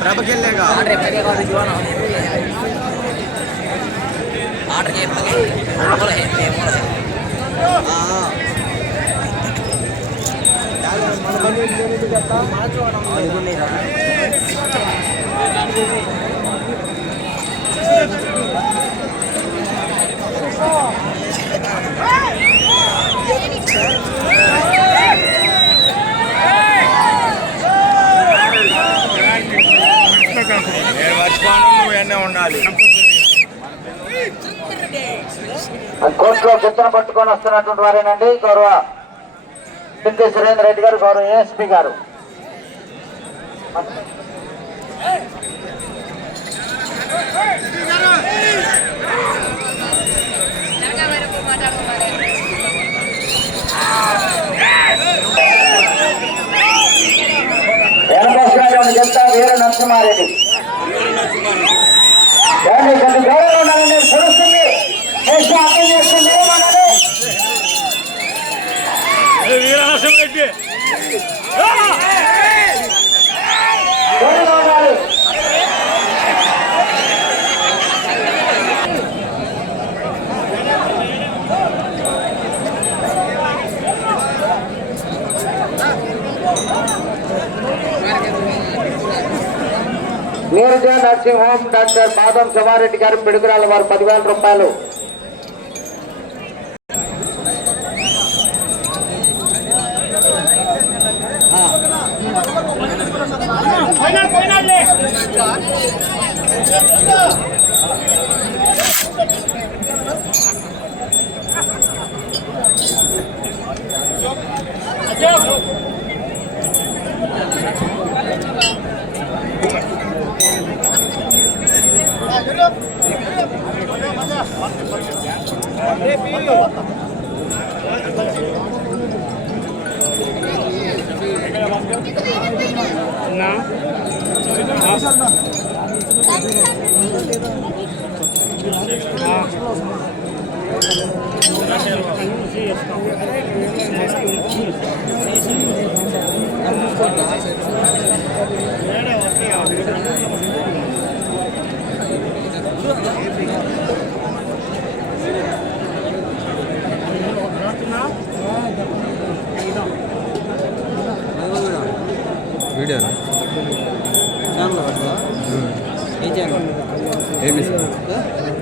प्रभ खेलेगा ऑर्डर करेगा और जीवन ऑर्डर के लगे बोल है ये बोल है हां यार मन बने देने के जाता मार जो ना अनु नहीं रहा కోర్టులో గుర్తును పట్టుకొని వస్తున్నటువంటి వారేనండి. గౌరవ సింధు సురేంద్ర రెడ్డి గారు గౌరవ ఏఎస్పీ గారు. నరసింహారెడ్డి ఏమండి, ఉండాలని తెలుస్తుంది చేసి అర్థం చేస్తుంది ఏమన్నది దూరంగా ఉండాలి నీరజ నర్సింగ్ హోమ్ డాక్టర్ పాదం శివారెడ్డి గారు పిడుగురాల వారు పదివేల రూపాయలు వీడియోనా ఏబీసీ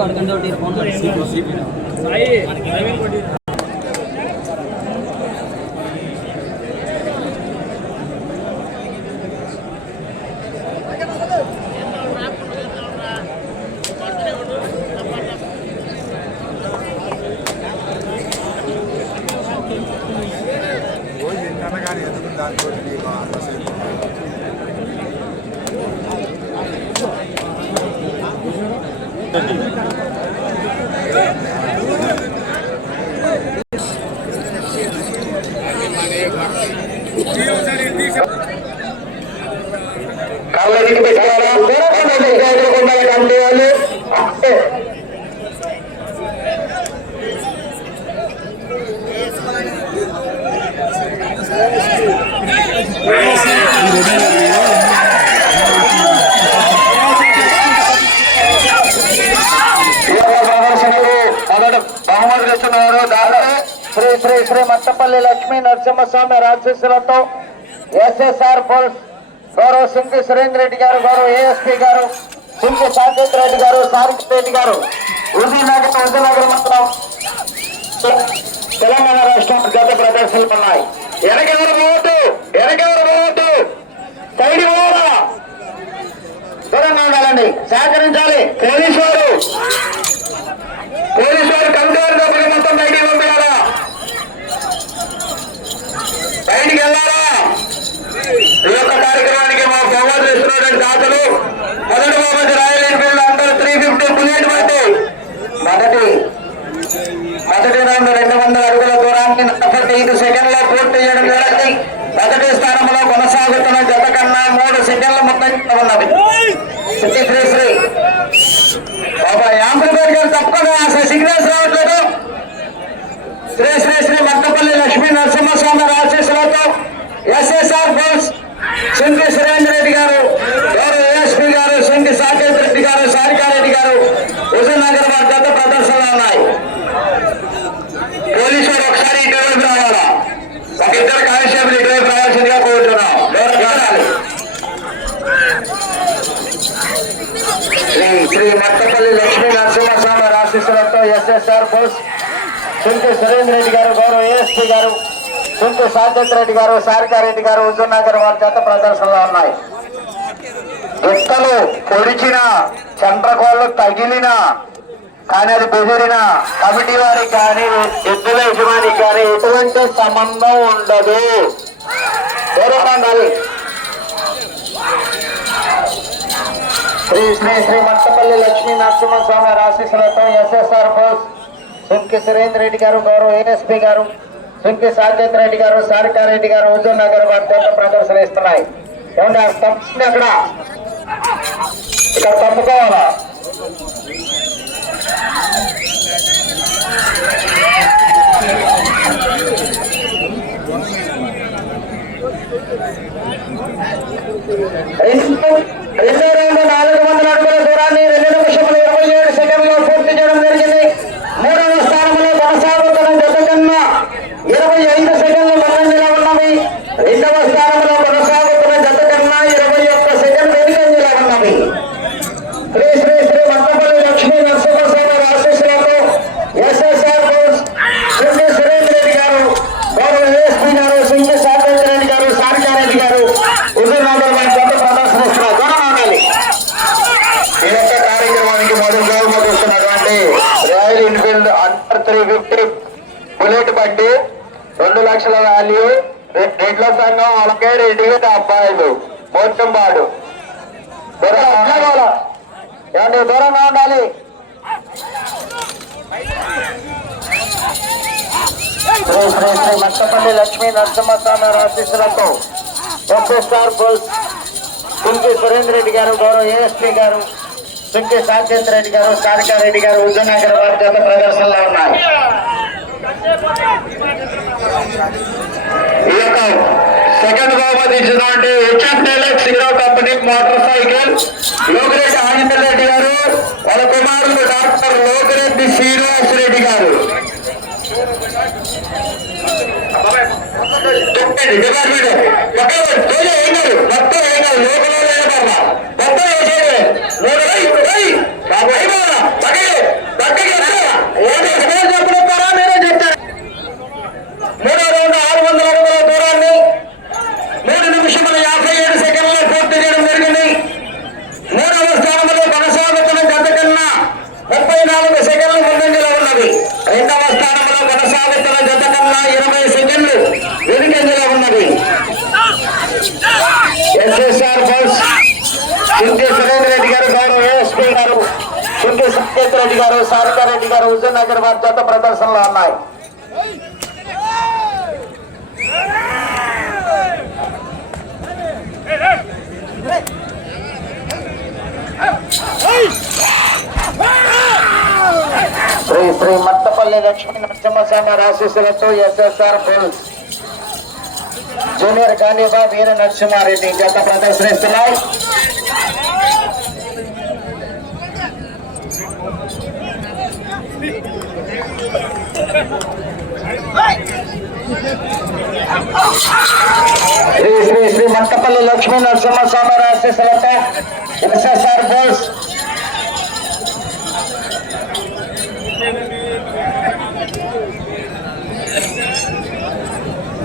అడగండి ఒకటి ఫోన్ కానీ శ్రీ లక్ష్మీ నరసింహస్వామి రాక్షసులతో ఎస్ఎస్ఆర్ పోల్స్ గౌరవ సింకి సురేంద్ర రెడ్డి గారు గౌరవ ఏఎస్పీ గారు సింకి సాకేత్ రెడ్డి గారు సారిక్ రెడ్డి గారు ఉదయనగర్ ఉదయనగర్ మాత్రం తెలంగాణ రాష్ట్రం గత ప్రదర్శనలు ఉన్నాయి. వెనకెవరు పోవద్దు వెనకెవరు పోవద్దు సైడ్ పోవాలా దూరంగా ఉండాలండి. సహకరించాలి. పోలీసు వారు పోలీసు వారు కంటే మొత్తం బయటికి పంపారు బయటికి వెళ్ళాలా? ఈ యొక్క కార్యక్రమానికి మా బహుమతులు ఇస్తున్నటువంటి దాతలు మొదటి బహుమతి రాయల్ ఎన్ఫీల్డ్ అందరూ త్రీ ఫిఫ్టీ బుల్లెట్ బట్టి మొదటి మొదటి రౌండ్ రెండు వందల అడుగుల దూరానికి నలభై ఐదు సెకండ్లో పూర్తి చేయడం జరిగింది మొదటి స్థానంలో కొనసాగుతున్న జత కన్నా మూడు సెకండ్ల మొత్తం ఉన్నది. శ్రీ శ్రీ శ్రీ. బాబా యాంప్రపేట్ గారు తప్పకుండా అసలు సిగ్నల్స్ రావట్లేదు శ్రీ శ్రీ శ్రీ మద్దపల్లి లక్ష్మీ నరసింహస్వామి ఆశీస్సులతో ఎస్ఎస్ఆర్ బోస్ సింగి సురేంద్ర రెడ్డి గారు గౌరవ ఏఎస్పీ గారు సింగి సాకేత్ రెడ్డి గారు సారికారెడ్డి గారు హుజూర్ నగర్ వారి గత ప్రదర్శనలు ఉన్నాయి పోలీసు వారు ఒకసారి ఇటువైపు రావాలా ఒక ఇద్దరు కానిస్టేబుల్ ఇటువైపు రావాల్సిందిగా కోరుతున్నాం ఎవరు రావాలి శ్రీ శ్రీ మట్టపల్లి లక్ష్మీ నరసింహస్వామి ఆశీస్సులతో ఎస్ఎస్ఆర్ బోస్ సింటి సురేంద్ర రెడ్డి గారు గౌరవ ఏఎస్పీ గారు సింటి సాధ్యత రెడ్డి గారు సారికారెడ్డి గారు హుజూర్ నగర్ వారి చేత ప్రదర్శనలో ఉన్నాయి. దుక్కలు పొడిచిన చంద్రకోళ్ళు తగిలిన కానీ అది బెదిరిన కమిటీ వారికి కానీ ఎద్దుల యజమానికి కానీ ఎటువంటి సంబంధం ఉండదు. ఉండాలి శ్రీ శ్రీ శ్రీ మట్టపల్లి లక్ష్మీ నరసింహస్వామి ఆశీస్సులతో ఎస్ఎస్ఆర్ బోస్ సుంకి సురేంద్ర రెడ్డి గారు గౌరవ ఏఎస్పీ గారు సుంకి సాకేత్ రెడ్డి గారు సారికారెడ్డి గారు హుజూర్ నగర్ వారి చేత ప్రదర్శన ఇస్తున్నాయి. ఏమంటే ఆ అక్కడ ఇక్కడ తప్పుకోవాలా? రెండు రెండో నాలుగు వందల అడుగుల దూరాన్ని రెండు నిమిషముల ఇరవై ఏడు సెకండ్లో పూర్తి చేయడం జరిగింది. కొనసాగుతున్న జత కన్నా ఇరవై ఐదు సెకండ్లు ముందంజలో ఉన్నవి రెండవ స్థానంలో కొనసాగుతున్న జత కన్నా ఇరవై ఒక్క సెకండ్ వెనుకంజలో ఉన్నవి శ్రీ శ్రీ శ్రీ మట్టపల్లి లక్ష్మీ నరసింహస్వామి ఆశీస్సులతో ఎస్ఎస్ఆర్ బోస్ శ్రీ సురేంద్ర రెడ్డి గారు గౌరవ ఏఎస్పీ గారు సింగి సాకేత్ రెడ్డి గారు సారికారెడ్డి గారు హుజూర్ నగర్ వారి చేత ప్రదర్శనిస్తున్నారు దూరం ఉండాలి ఈ యొక్క కార్యక్రమానికి మొదటి బహుమతి వస్తున్నటువంటి Royal Enfield under three fifty బండి రెండు లక్షల వాల్యూ రెడ్ల సంఘం అలాగే రెడ్డి అబ్బాయిలు మోర్చంబాడు దూరంగా ఉండాలి. ఏమండి దూరంగా ఉండాలి. శ్రీ శ్రీ శ్రీ మట్టపల్లి లక్ష్మీ నరసింహస్వామి ఆశీస్సులతో ఎస్ఎస్ఆర్ బుల్స్ సింకి సురేంద్ర రెడ్డి గారు గౌరవ ఏఎస్పీ గారు సింకి సాకేత్ రెడ్డి గారు సారికారెడ్డి గారు హుజూర్నగర్ వారి చేత ప్రదర్శనలో ఉన్నాయి. ఈ యొక్క సెకండ్ బహుమతి ఇచ్చినటువంటి HF deluxe Hero company motorcycle Lokireddy Anandar Reddy garu వాళ్ళ కుమారుడు డాక్టర్ లోకిరెడ్డి శ్రీనివాస్ రెడ్డి గారు. డిపార్ట్మెంట్. పక్కన ఏం కాదు మొత్తం ఏం కాదు లోపల పర్లా మొత్తం వేసేది చెప్పుకుంటారా మీరే చెప్తారు మూడో రౌండ్ ఆరు వందల అడుగుల దూరాన్ని మూడు నిమిషముల యాభై ఏడు సెకండ్లో పూర్తి చేయడం జరిగింది మూడవ స్థానంలో కొనసాగుతున్న గత కన్నా ముప్పై నాలుగు సెకండ్లు ముందంజలో ఉన్నది రెండవ స్థానంలో కొనసాగుతున్న జత కన్నా ఇరవై సెకండ్లు వెనుకంజలో ఉన్నది ఎస్ఎస్ఆర్ బస్ సింకే సురేంద్ర రెడ్డి గారు గౌరవ ఏఎస్పీ గారు సింకే సంకేత్ రెడ్డి గారు సారికారెడ్డి గారు హుజూర్ నగర్ వారి జత ప్రదర్శనలో ఉన్నాయి శ్రీ శ్రీ మత్తపల్లి లక్ష్మీ నరసింహస్వామి ఆశీస్సులతో ఎస్ఎస్ఆర్ బుల్స్ జూనియర్ కానివా వీర నరసింహారెడ్డి జత ప్రదర్శనిస్తున్నాయి శ్రీ శ్రీ శ్రీ మట్టపల్లి లక్ష్మీ నరసింహ స్వామి ఆశీస్సులతో ఎస్ఎస్ఆర్ బోస్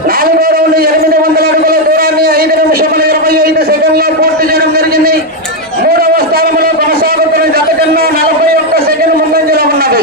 నాలుగో రౌండ్ ఎనిమిది వందల అడుగుల దూరాన్ని ఐదు నిమిషముల ఇరవై ఐదు సెకండ్ల పూర్తి చేయడం జరిగింది. మూడవ స్థానంలో కొనసాగుతున్న గత నలభై ఒక్క సెకండ్ ముందంజలో ఉన్నది.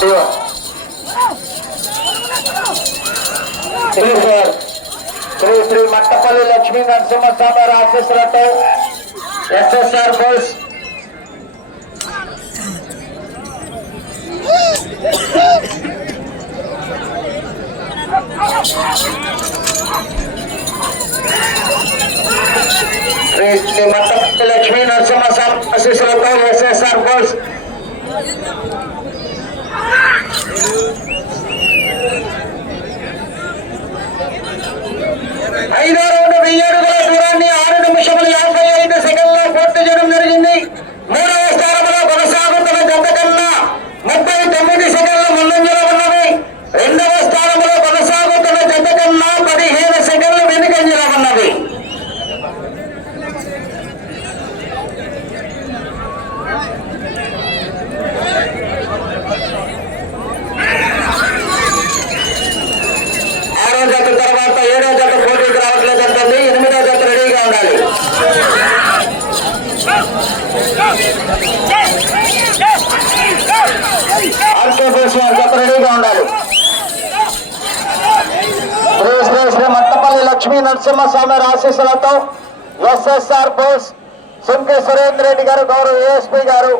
కబడ్డీ శ్రీ సార్ శ్రీ శ్రీ మట్టపల్లి లక్ష్మీ నరసింహస్వామి ఆశీస్సులతో ఎస్ఎస్ఆర్ బోస్ శ్రీ శ్రీ మట్టపల్లి లక్ష్మీ నరసింహస్వామి ఆశీస్సులతో ఎస్ఎస్ఆర్ బోస్ ఐదో రౌండ్ వెయ్యి అడుగుల దూరాన్ని ఆరు నిమిషముల యాభై ఐదు సెకండ్ల పూర్తి చేయడం జరిగింది మూడవ స్థానంలో కొనసాగుతున్న జత కన్నా ముప్పై తొమ్మిది సెకండ్ల ముందంజలో ఉన్నవి రెండవ స్థానంలో కొనసాగుతున్న జత కన్నా పదిహేను సెకండ్లు వెనుకంజలో ఉన్నవి ఆరో జత తర్వాత ఏడో జత పోటీకి రావట్లేదంటుంది ఎనిమిదో జత రెడీగా ఉండాలి ఆర్కే బోస్ రెడీగా ఉండాలి. శ్రీ శ్రీ శ్రీ మట్టపల్లి లక్ష్మీ నరసింహస్వామి ఆశీస్సులతో ఎస్ఎస్ఆర్ బోస్ సుంకి సురేంద్ర రెడ్డి గారు గౌరవ ఏఎస్పీ గారు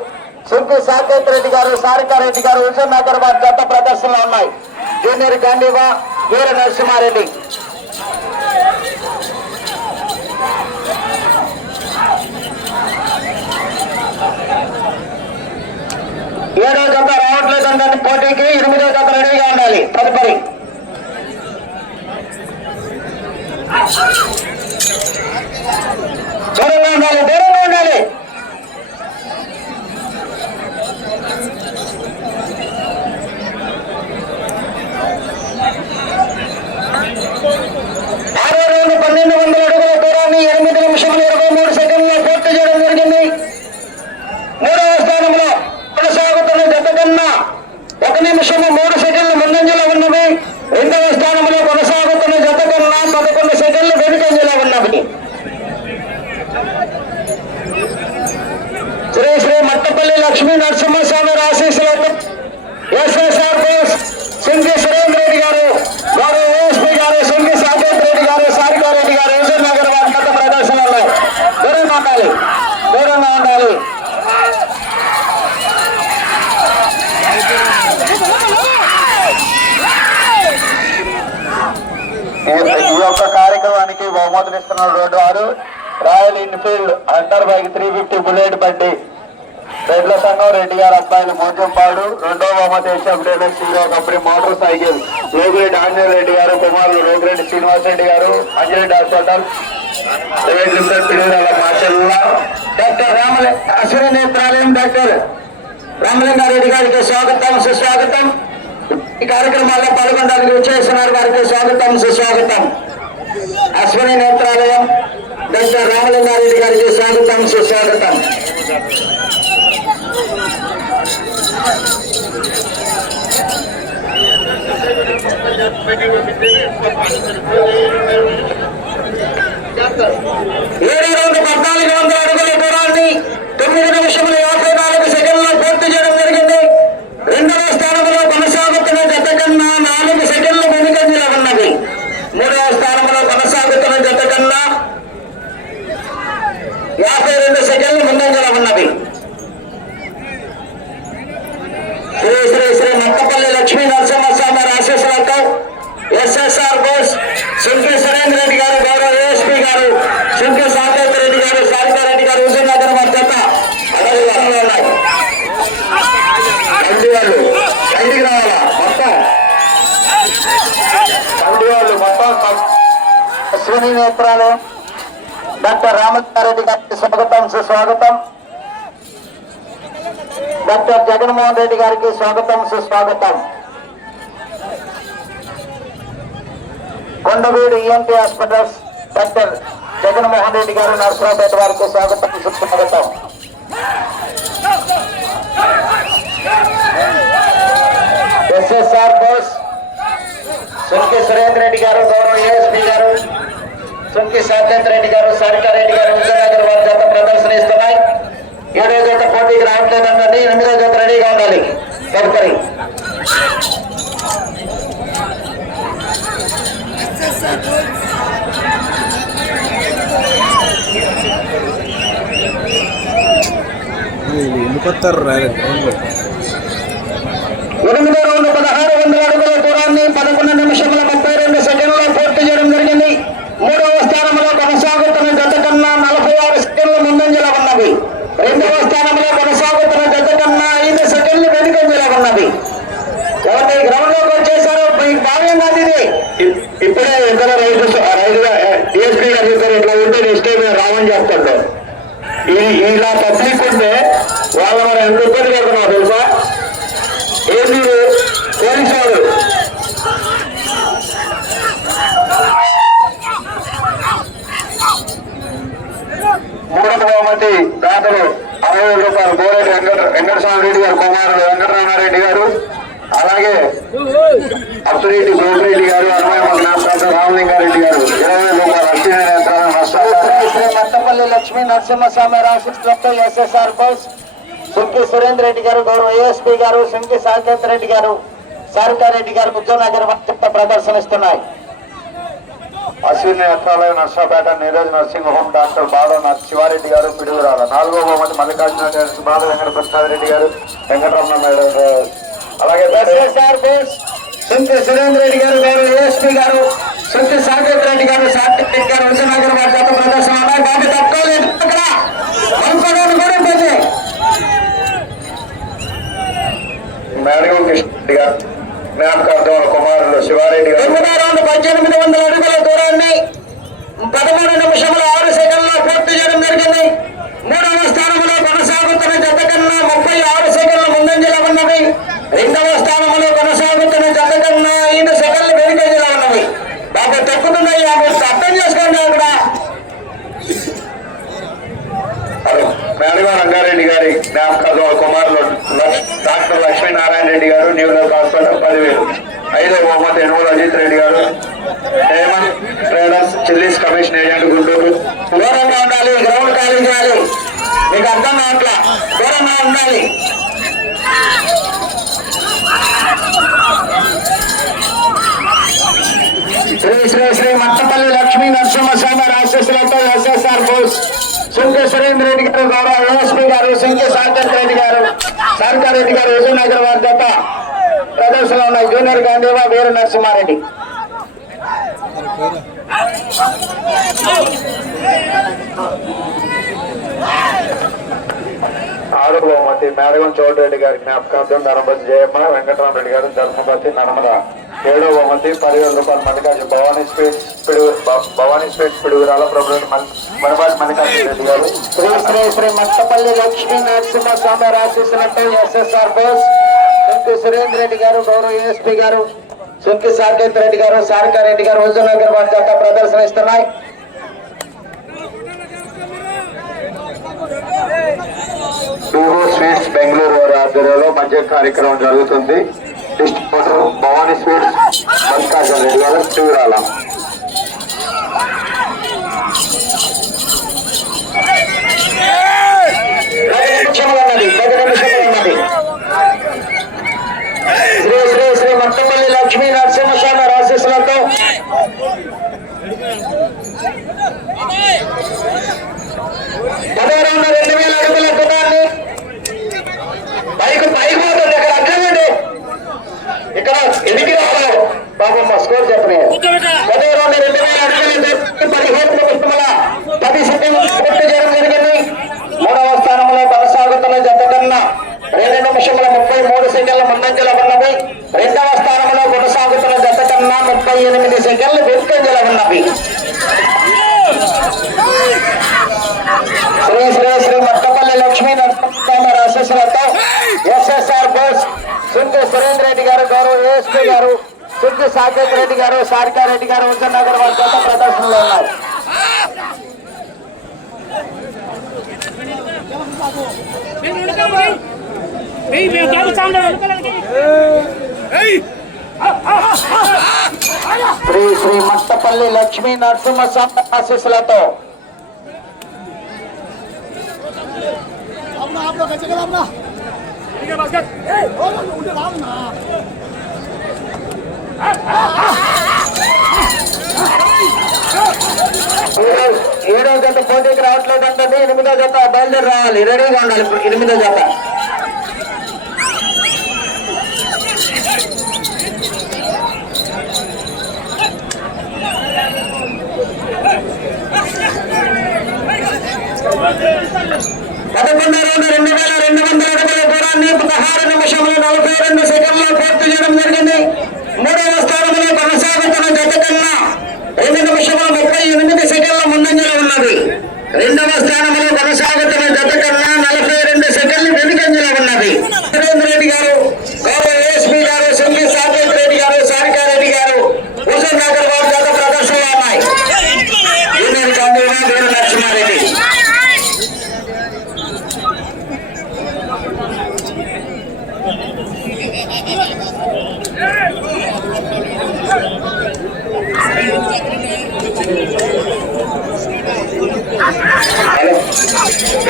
సుంకి సాకేత్ రెడ్డి గారు సారికారెడ్డి గారు హుజూర్ నగర్ వారి జత ప్రదర్శనలు ఉన్నాయి. జూనియర్ గాంధీవా వీర నరసింహారెడ్డి. ఏడో జత రావట్లేదంటే పోటీకి ఎనిమిదో జత రెడీగా ఉండాలి. తదుపరి. దూరంగా ఉండాలి దూరంగా ఉండాలి. ఆరో రెండు పన్నెండు వందల అడుగుల దూరాన్ని ఎనిమిది నిమిషములు ఇరవై మూడు సెకండ్ పూర్తి చేయడం జరిగింది మూడవ స్థానంలో కొనసాగుతున్న జత కన్నా ఒక నిమిషము మూడు సెకండ్లు ముందంజలో ఉన్నవి. రెండవ స్థానంలో కొనసాగుతున్న జత కన్నా పదకొండు సెకండ్లు వెనుకంజలో ఉన్నవి. శ్రీ శ్రీ మట్టపల్లి లక్ష్మీ నరసింహస్వామి ఆశీస్సులతో ఎస్ఎస్ఆర్ బోస్ సింగి సురేంద్ర రెడ్డి గారు వారు ఏఎస్పీ గారు సింగి సాకేత్ రెడ్డి గారు సారికారెడ్డి గారు హుజూర్ నగర్ వారి గత ప్రదర్శనలో దూరంగా ఉండాలి. దూరంగా ఉండాలి ఈ ఈ యొక్క కార్యక్రమానికి బహుమతులు ఇస్తున్న రోడ్డు వారు. Royal Enfield under bike three fifty bullet బండి. రెడ్ల సంఘం రెడ్డి గారు అబ్బాయిలు మోజంపాడు. రెండో బహుమతి Asian deluxe Hero company motorcycle. Rogireddy Anjaneya Reddy garu కుమారులు Rogireddy Srinivas Reddy garu Anjareddy hospital private limited పిల్లల డాక్టర్ రామల అశ్విని నేత్రాలయం డాక్టర్ రామలింగారెడ్డి గారికి స్వాగతం సుస్వాగతం. ఈ కార్యక్రమాల్లో పాల్గొనడానికి వచ్చేస్తున్నారు వారికి స్వాగతం సుస్వాగతం. అశ్విని నేత్రాలయం డాక్టర్ రామలింగారెడ్డి గారికి స్వాగతం సుస్వాగతం. ఏడు రెండు పద్నాలుగు వందల అడుగుల దూరాన్ని తొమ్మిది నిమిషముల యాభై నాలుగు సెకండ్లో పూర్తి చేయడం జరిగింది రెండవ స్థానంలో కొనసాగుతున్న జత కన్నా నాలుగు సెకండ్లు వెనుకంజలో ఉన్నది మూడవ స్థానంలో కొనసాగుతున్న జత కన్నా యాభై రెండు సెకండ్లు ముందంజలో ఉన్నది శ్రీ శ్రీ శ్రీ మట్టపల్లి లక్ష్మీ నరసింహస్వామి ఆశీస్సులతో ఎస్ఎస్ఆర్ బోస్ సుంకి సురేంద్ర రెడ్డి గారు గౌరవ ఏఎస్పీ గారు సుంకి సాకేత్ రెడ్డి గారు సారికారెడ్డి గారు హుజూర్ నగర్ వారి జత అడవిలో ఉన్నాయి కండి వాళ్ళు కండికి రావాలా మొత్తం కండి వాళ్ళు మొత్తం అశ్విని నేత్రాలయం డాక్టర్ రామచారెడ్డి గారికి స్వాగతం సుస్వాగతం డాక్టర్ జగన్మోహన్ రెడ్డి గారికి స్వాగతం సుస్వాగతం Kondaveedu ENT hospitals doctor Jaganmohan Reddy garu Narasaraopet వారికి స్వాగతం సుస్వాగతం ఎస్ఎస్ఆర్ బోస్ సుంకి సురేంద్ర రెడ్డి గారు గౌరవ ఏఎస్పీ గారు సుంకి సాకేత్ రెడ్డి గారు సరికా రెడ్డి గారు విజయనగర్ వారి జత ప్రదర్శన ఇస్తున్నాయి ఏడో జత పోటీకి రావట్లేదండి ఎనిమిదో జత రెడీగా ఉండాలి. తదుపరి. ఎందుకు వస్తారు రాలేదు ఎనిమిదో రౌండ్ పదహారు వందల అడుగుల దూరాన్ని పదకొండు నిమిషముల ముప్పై రెండు సెకండ్లో పూర్తి చేయడం జరిగింది మూడవ స్థానంలో కొనసాగుతున్న జత కన్నా నలభై ఆరు సెకండ్లు ముందంజలో ఉన్నది రెండవ స్థానంలో కొనసాగుతున్న జత కన్నా ఐదు సెకండ్లు వెనుకంజలో ఉన్నది ఎవరి గ్రౌండ్లోకి వచ్చేసారు మీకు భావ్యం కాదు ఇది ఇప్పుడే ఎక్కడ రైతు రైతుగా డిఎస్పీ గారు చెప్పారు ఇట్లా ఉంటే నెక్స్ట్ టైం రావని చెప్తాడు ఇలా పబ్లిక్ ఉంటే వాళ్ళు మనం ఎంత ఇబ్బంది పడుతున్నాం తెలుసా? ఏది పోలీసు వాళ్ళు. మూడవ బహుమతి దాతలు అరవై వేల రూపాయలు గోరెడ్డి వెంకట వెంకటస్వామి రెడ్డి గారు కుమారుడు వెంకటరామారెడ్డి గారు అలాగే అప్పిరెడ్డి గోపిరెడ్డి గారు డాక్టర్ రామలింగారెడ్డి గారు. ఇరవై రూపాయలు మట్టపల్లి లక్ష్మీ నరసింహస్వామి రాశితో ఎస్ఎస్ఆర్ బోస్. సుంకి సురేంద్ర రెడ్డి గారు గౌరవ ఏఎస్పీ గారు సుంకి సాకేత్ రెడ్డి గారు సారికారెడ్డి గారు ఉద్యోగనగర్ వద్ద ప్రదర్శనిస్తున్నాయి. Ashwini Netralaya Narsapet Neeraj nursing home doctor Bala Siva Reddy garu Piduguralla. నాలుగో బహుమతి మల్లికార్జున బాల వెంకట ప్రసాద్ రెడ్డి గారు వెంకటరమణ మేడం. అలాగే సుంకి సురేంద్ర రెడ్డి గారు గారు ఏఎస్పీ గారు సుంకి సాకేత్ రెడ్డి గారు సాకేత్ రెడ్డి గారు విజయనగర్ వారి చేత ప్రదర్శన బాబు తక్కువలేదు అక్కడ అనుకోవడం కూడా ఇబ్బంది మేడగం కృష్ణ గారు జ్ఞాపకార్థం కుమారులు శివారెడ్డి గారు. పద్దెనిమిది వందల అడుగుల దూరాన్ని పదమూడు నిమిషముల ఆరు సెకండ్ల పూర్తి చేయడం జరిగింది. మూడవ స్థానంలో కొనసాగుతున్న జత కన్నా ముప్పై ఆరు సెకండ్ల ముందంజలో ఉన్నవి రెండవ స్థానంలో కొనసాగుతున్న జత కన్నా ఐదు సెకండ్లు వెనుకంజలో ఉన్నవి బాబు తక్కుతున్నాయి మీరు అర్థం చేసుకోండి అక్కడ మేడగా రంగారెడ్డి గారి జ్ఞాపకార్థం కుమారులు లక్ష్- డాక్టర్ లక్ష్మీనారాయణ రెడ్డి గారు హాస్పిటల్ పదివేలు. ఐదో Mohammed Enumuru Ajith Reddy garu Hemanth traders chillies commission agent Guntur. దూరంగా ఉండాలి గ్రౌండ్ ఖాళీ చేయాలి. మీకు అర్థం కావట్లా? దూరంగా ఉండాలి. శ్రీ శ్రీ శ్రీ మట్టపల్లి లక్ష్మీ నరసింహస్వామి రాక్షసులతో ఎస్ఎస్ఆర్ ఫోర్స్. సుంకే సురేంద్ర రెడ్డి గారు గౌరవ ఏఎస్పీ గారు సుంకే సాగర్ రెడ్డి గారు సాగర్ రెడ్డి గారు విజయనగర్ వారి జత. ప్రదర్శనలో ఉన్న జూనియర్ గాంధీవా వీర నరసింహారెడ్డి. ఆరు బహుమతి మేడగం చౌటరెడ్డి గారి జ్ఞాపకార్థం ధర్మపతి జయమ్మ వెంకటరామరెడ్డి గారు ధర్మపతి నర్మద. ఏడో బహుమతి పదివేల రూపాయలు మల్లికార్జున భవానీ స్పీడ్స్ పిడుగు భ- భవానీ స్పీడ్స్ పిడుగురాల ప్రభుత్వ మనబాటి మల్లికార్జున రెడ్డి గారు. శ్రీ శ్రీ శ్రీ మట్టపల్లి లక్ష్మీ నరసింహ స్వామి రాశిస్తున్నట్టు ఎస్ఎస్ఆర్ బోస్. సుంకి సురేంద్ర రెడ్డి గారు గౌరవ ఏఎస్పీ గారు సుంకి సాకేత్ రెడ్డి గారు సారికా రెడ్డి గారు హుజూర్నగర్ వారి జత ప్రదర్శన ఇస్తున్నాయి. స్వీట్స్ బెంగళూరు వారి ఆధ్వర్యంలో మధ్య కార్యక్రమం జరుగుతుంది. డిస్ట్రిబ్యూటర్ భవానీ స్వీట్స్ మల్లికార్జున రెడ్డి గారు తీవ్రాల పది నిమిషములు ఉన్నది పది నిమిషములు ఉన్నది శ్రీ శ్రీ శ్రీ మట్టపల్లి లక్ష్మీ నరసింహస్వామి ఆశీస్సులతో పదహారు వందల రెండు వేల అడుగుల గుణాన్ని పైకి పైకి పోతుంది. అక్కడ అర్థమండి ఇక్కడ ఎదిగి రావాలి. పాపం మా స్కోర్ చెప్పని ఇరవై ఎనిమిది సెకండ్లు వెనుకంజల ఉన్నవి శ్రీ శ్రీ శ్రీ మట్టపల్లి లక్ష్మీ నరసింహారావు ఆశీస్సులతో ఎస్ఎస్ఆర్ బోస్ సుంకి సురేంద్ర రెడ్డి గారు గౌరవ ఏఎస్పీ గారు సుంకి సాకేత్ రెడ్డి గారు సారికా రెడ్డి గారు హుజన్ నగర్ వారి గత ప్రదర్శనలో ఉన్నారు నేను మట్టపల్లి లక్ష్మీ నరసింహస్వామి ఆశీస్సులతో ఏడో- ఏడో జత పోటీకి రావట్లేదు అంటే ఎనిమిదో జత బయలుదేరి రావాలి. రెడీగా ఉండాలి ఇప్పుడు ఎనిమిదో జత పదకొండు రెండు రెండు వేల రెండు వందల అడుగుల దూరాన్ని పదహారు నిమిషములు నలభై రెండు సెకండ్లు పూర్తి చేయడం జరిగింది. మూడవ స్థానంలో కొనసాగుతున్న జత కన్నా రెండు నిమిషముల ముప్పై ఎనిమిది సెకండ్ల ముందంజలో ఉన్నది. రెండవ స్థానంలో కొనసాగుతున్న జత కన్నా నలభై రెండు సెకండ్లు వెనుకంజలో ఉన్నది సురేంద్ర రెడ్డి గారు గౌరవ ఏఎస్పీ గారు సంగీ సాకేత్ రెడ్డి గారు సారికారెడ్డి గారు హుసేన్ నగర్ వారి జత ప్రదర్శనలో ఉన్నాయి జూనియర్ గాంధీవా వీర నరసింహారెడ్డి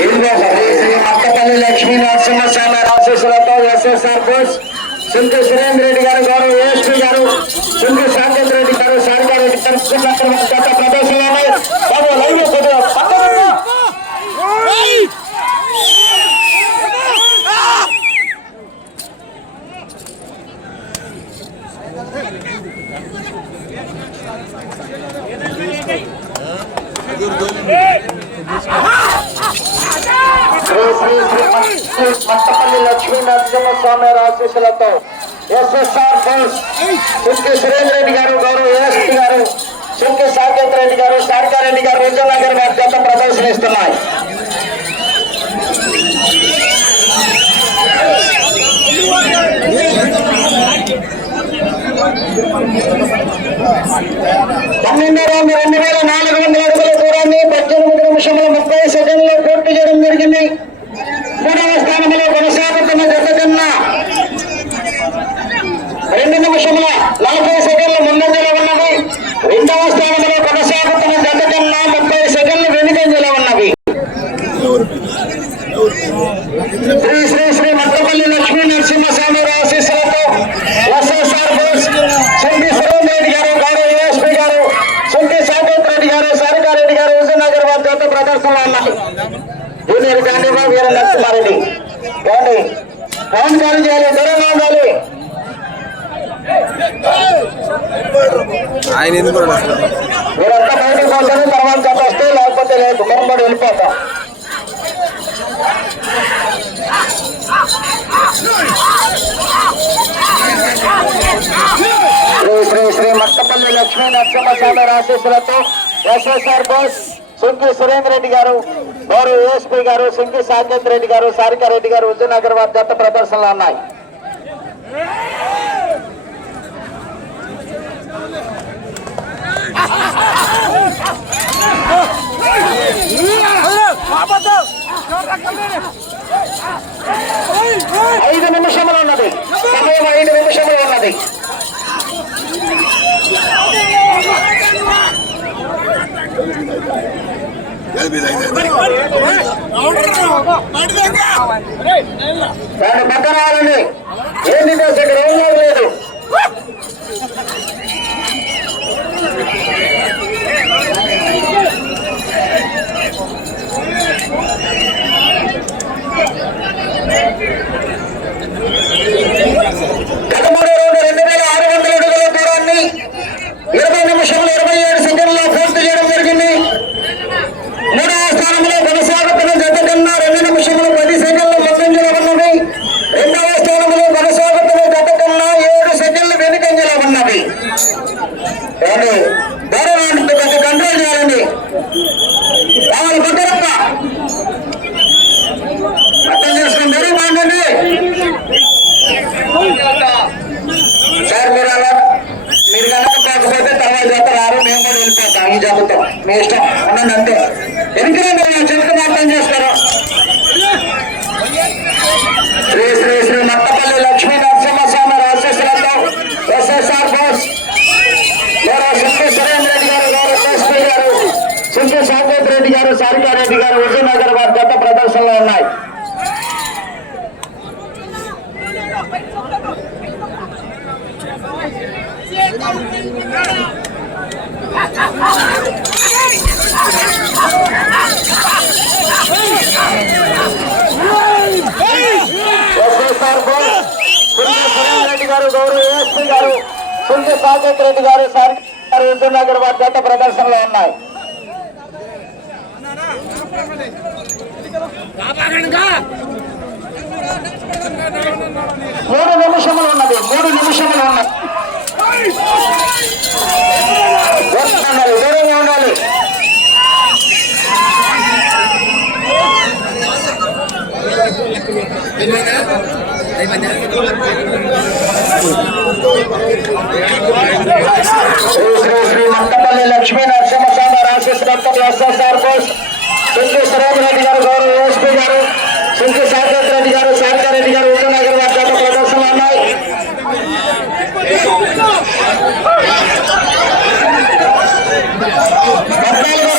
ఇదిగో శ్రీ శ్రీ మక్కపల్లి లక్ష్మీ నరసింహస్వామి ఆశీస్సులతో ఎస్ఎస్ఆర్ బోస్ సింధు సురేంద్ర రెడ్డి గారు గౌరవ ఏఎస్పీ గారు సింధు సాకేత్ రెడ్డి గారు సారికా రెడ్డి గారు సురేంద్ర గత ప్రదర్శనలో బాబు లైవ్ కొద్దిగా పక్కన పెట్టు. శ్రీ శ్రీ శ్రీ శ్రీ మట్టపల్లి లక్ష్మీ నరసింహస్వామి ఆశీస్సులతో ఎస్ఎస్ఆర్ బోస్ సింకి సురేంద్ర రెడ్డి గారు గౌరవ ఏఎస్పీ గారు సింకి సాకేత్ రెడ్డి గారు సారికా రెడ్డి గారు విజయనగర్ వారి జత ప్రదర్శనిస్తున్నాయి పన్నెండు రౌండ్ రెండు వేల నాలుగు వందల అడుగుల దూరాన్ని పద్దెనిమిది నిమిషముల ముప్పై సెకండ్లో పూర్తి చేయడం జరిగింది. మూడవ స్థానంలో కొనసాగుతున్న జత కన్నా రెండు నిమిషముల నలభై సెకండ్ల ముందంజలో ఉన్నది రెండవ స్థానంలో కొనసాగుతున్న జత కన్నా ముప్పై సెకండ్లు వెనుకంజలో ఉన్నవి శ్రీ శ్రీ శ్రీ మట్టపల్లి లక్ష్మీ నరసింహస్వామి ఆశీస్సులతో ఎస్ఎస్ఆర్ బోస్ శంకి సురేంద్ర రెడ్డి గారు గౌరవ ఏఎస్పీ గారు శంకి సాకేత్ రెడ్డి గారు సారికా రెడ్డి గారు హుజనగర్ వారి జత ప్రదర్శనలో ఉన్నాయి junior Gandiva Veera Narasimha Reddy Gandhi phone call చేయాలి దూరంగా ఉండాలి ఆయన ఎందుకు మీరంతా బయటకు పోతారు తర్వాత జత వస్తే లేకపోతే లేదు మరమ్మడి వెళ్ళిపోతాం. శ్రీ శ్రీ శ్రీ మట్టపల్లి లక్ష్మీ నరసింహస్వామి ఆశీస్సులతో ఎస్ఎస్ఆర్ బోస్ సింకి సురేంద్ర రెడ్డి గారు. గౌరవ ఏఎస్పీ గారు సింగి సాకేత్ రెడ్డి గారు సారికా రెడ్డి గారు విజయనగర్ వారి జత ప్రదర్శనలు ఉన్నాయి. ఐదు నిమిషములు ఉన్నది. సమయం ఐదు నిమిషములు ఉన్నది. దాని పక్కన వాళ్ళని ఏంటి ఇక్కడ ఏం లేదు ఉన్నాయి మూడు నిమిషములు ఉన్నది మూడు నిమిషములు ఉన్నది. దూరంగా Shri Shri Mantapalli Lakshmi doctor SS R post Sinki Surendra Reddy గారు గౌరవ ఎస్పీ గారు సింకి శాంతర్ రెడ్డి గారు శాంతర్ రెడ్డి గారు ఉపనగర్ వారి చేత ప్రదర్శనలు ఉన్నాయి పద్నాలుగు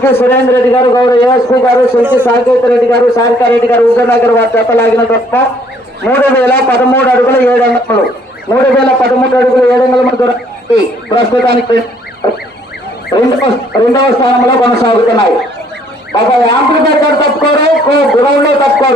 సుంకి సురేంద్ర రెడ్డి గారు గౌరవ ఏఎస్పీ గారు సుంచి సాంకేత రెడ్డి గారు సారికారెడ్డి గారు ఉగ్గనగర్ వారి చెప్పలాగిన తప్ప మూడు వేల పదమూడు అడుగుల ఏడు మూడు వేల పదమూడు అడుగుల ఏడు అంగములు ప్రస్తుతానికి రెండవ రెండవ స్థానంలో కొనసాగుతున్నాయి. ఒక యాంప్లిఫైర్ తప్పుకోరు గ్రౌండ్ తప్పుకోరు.